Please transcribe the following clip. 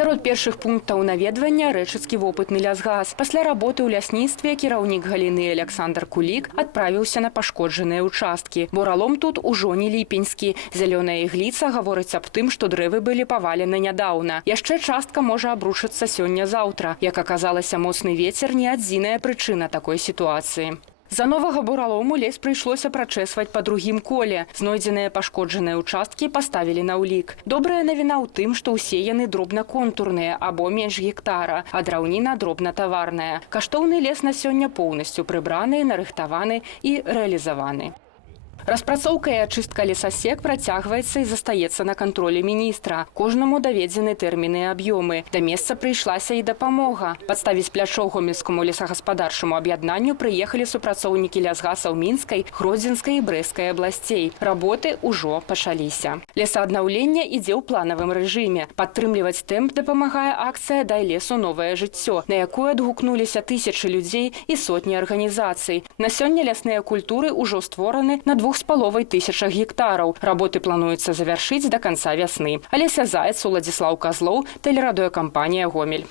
Сярод першых пунктаў наведвання рэчыцкі вопытны лясгас. Пасля работы ў лясніцтве кіраўнік галіны Александр Кулік адправіўся на пашкоджаныя ўчасткі. Буралом тут ужо не ліпеньскі. Зялёная ігліца гаворыць аб тым, што дрэвы былі павалены нядаўна. Яшчэ частка можа абрушыцца сёння-заўтра. Як аказалася, моцны вецер не адзіная прычына такой сітуацыі. За новага буралому лес прыйшлося прачэсваць па другім коле. Знойдзеныя пашкоджаныя ўчасткі паставілі на ўлік. Добрая навіна ў тым, што ўсе яны дробнаконтурныя або менш гектара, а драўніна дробнатаварная. Каштоўны лес на сёння поўнасцю прыбраны, нарыхтаваны і рэалізаваны. Распрацоўка і ачыстка лесасек працягваецца і застаецца на кантролі міністра. Кожнаму даведзены тэрміны і аб'ёмы. Да месца прыйшлася і дапамога. Падставіць плячо гомельскаму лесагаспадарчаму аб'яднанню прыехалі супрацоўнікі лясгасаў Мінскай, Гродзенскай і Брэсцкай абласцей. Работы ўжо пачаліся. Лесааднаўленне ідзе ў планавым рэжыме. Падтрымліваць тэмп дапамагае акцыя «Дай лесу новае жыццё», на якую адгукнуліся тысячы людзей і сотні арганізацый. На сёння лясныя культуры ўжо створаны на 2,5 тысячах гектараў. Работы плануецца завяршыць да канца вясны. Алеся Заяц, Уладзіслаў Казлоў, тэлерадыёкампанія «Гомель».